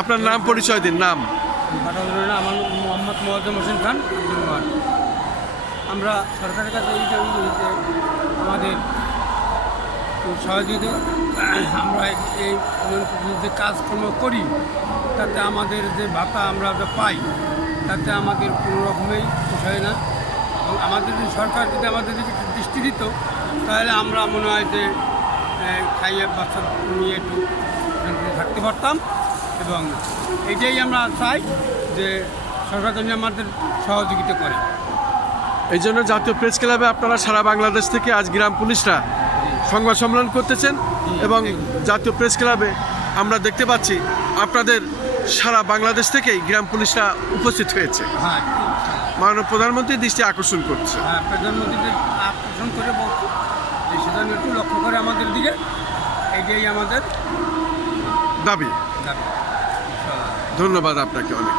আপনার নাম পরিচয় দিন। নাম? আমার মোহাম্মদ মোয়াজ্জেম হোসেন খান। আমরা সরকারের কাছে এই যে আমাদের সহযোগিতা, আমরা এই যে কাজকর্ম করি তাতে আমাদের যে ভাতা আমরা যে পাই তাতে আমাদের কোনো রকমেই পোষায় না। এবং আমাদের যদি সরকার যদি আমাদের দিকে দৃষ্টি দিত তাহলে আমরা মনে হয় যে খাইয়ে বাচ্চা নিয়ে একটু থাকতে পারতাম। এবং এটাই আমরা চাই যে সরকার যেন আমাদের সহযোগিতা করে। এই জন্য জাতীয় প্রেস ক্লাবে আপনারা সারা বাংলাদেশ থেকে আজ গ্রাম পুলিশরা সংবাদ সম্মেলন করতেছেন এবং জাতীয় প্রেস ক্লাবে আমরা দেখতে পাচ্ছি আপনাদের সারা বাংলাদেশ থেকেই গ্রাম পুলিশরা উপস্থিত হয়েছে। হ্যাঁ, মাননীয় প্রধানমন্ত্রী দৃষ্টি আকর্ষণ করছে। হ্যাঁ, প্রধানমন্ত্রীদের আকর্ষণ করে বলছি যে সেজন্য একটু লক্ষ্য করে আমাদের দিকে, এটাই আমাদের দাবি। দাবি। ধন্যবাদ আপনাকে অনেক।